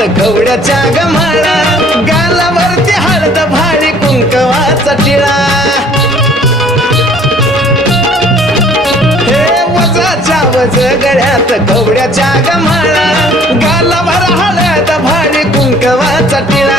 गळ्यात कवड्याच्या गमाळा गालावरती हळद भारी कुंकवाचा टिळा हे वजाच्या वज गळ्यात कवड्याच्या गमाळा गालावर हळद भारी कुंकवाचा टिळा